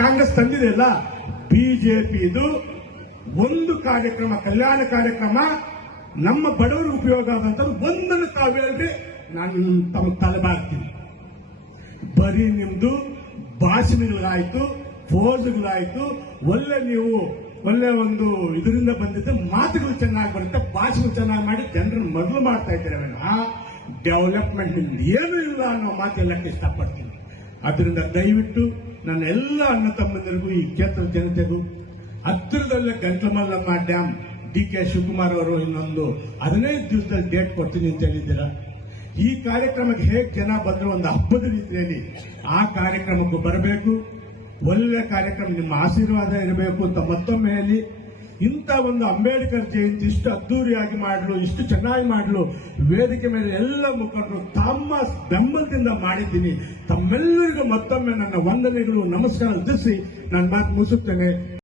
ಕಾಂಗ್ರೆಸ್ ತಂದಿದೆಯಲ್ಲ, ಬಿಜೆಪಿದು ಒಂದು ಕಾರ್ಯಕ್ರಮ, ಕಲ್ಯಾಣ ಕಾರ್ಯಕ್ರಮ ನಮ್ಮ ಬಡವರ ಉಪಯೋಗ ಆದಂತದ್ದು ಒಂದನ್ನು ತಾವು ಹೇಳಿದ್ರೆ ನಾನು ತಮ್ಮ ತಲೆಬಾಗ್ತೀನಿ. ಬರೀ ನಿಮ್ದು ಭಾಷಣಗಳಾಯ್ತು, ಫೋಜುಗಳಾಯ್ತು, ಒಳ್ಳೆ ಒಂದು ಇದರಿಂದ ಬಂದಿದ್ದ ಮಾತುಗಳು ಚೆನ್ನಾಗಿ ಬರುತ್ತೆ, ಭಾಷೆಗಳು ಚೆನ್ನಾಗಿ ಮಾಡಿ ಜನರನ್ನು ಮೊದಲು ಮಾಡ್ತಾ ಇದ್ದಾರೆ. ಡೆವಲಪ್ಮೆಂಟ್ ಏನೂ ಇಲ್ಲ ಅನ್ನೋ ಮಾತು ಹೇಳಕ್ಕೆ ಇಷ್ಟಪಡ್ತೀನಿ. ಅದರಿಂದ ದಯವಿಟ್ಟು ನನ್ನ ಎಲ್ಲ ಅಣ್ಣ ತಮ್ಮಂದಿರಿಗೂ, ಈ ಕ್ಷೇತ್ರದ ಜನತೆಗೂ, ಹತ್ತಿರದಲ್ಲೇ ಗಂಟ್ಲಮಲ್ಲಮ್ಮ ಡ್ಯಾಮ್ ಡಿ.ಕೆ. ಶಿವಕುಮಾರ್ ಅವರು ಇನ್ನೊಂದು 15 ದಿವಸದಲ್ಲಿ ಡೇಟ್ ಕೊಡ್ತೀನಿ ಅಂತ ಹೇಳಿದ್ದೀರಾ. ಈ ಕಾರ್ಯಕ್ರಮಕ್ಕೆ ಹೇಗೆ ಜನ ಬಂದ್ರು ಒಂದು ಹಬ್ಬದ ರೀತಿಯಲ್ಲಿ ಆ ಕಾರ್ಯಕ್ರಮಕ್ಕೂ ಬರಬೇಕು. ಒಳ್ಳೆ ಕಾರ್ಯಕ್ರಮ, ನಿಮ್ಮ ಆಶೀರ್ವಾದ ಇರಬೇಕು ಅಂತ ಮತ್ತೊಮ್ಮೆ ಹೇಳಿ, ಇಂಥ ಒಂದು ಅಂಬೇಡ್ಕರ್ ಜಯಂತಿ ಇಷ್ಟು ಅದ್ದೂರಿಯಾಗಿ ಮಾಡಲು, ಇಷ್ಟು ಚೆನ್ನಾಗಿ ಮಾಡಲು ವೇದಿಕೆ ಮೇಲೆ ಎಲ್ಲ ಮುಖಂಡರು ತಮ್ಮ ಬೆಂಬಲದಿಂದ ಮಾಡಿದ್ದೀನಿ. ತಮ್ಮೆಲ್ಲರಿಗೂ ಮತ್ತೊಮ್ಮೆ ನನ್ನ ವಂದನೆಗಳು, ನಮಸ್ಕಾರ ತಿಳಿಸಿ ನನ್ನ ಮಾತು ಮುಗಿಸುತ್ತೇನೆ.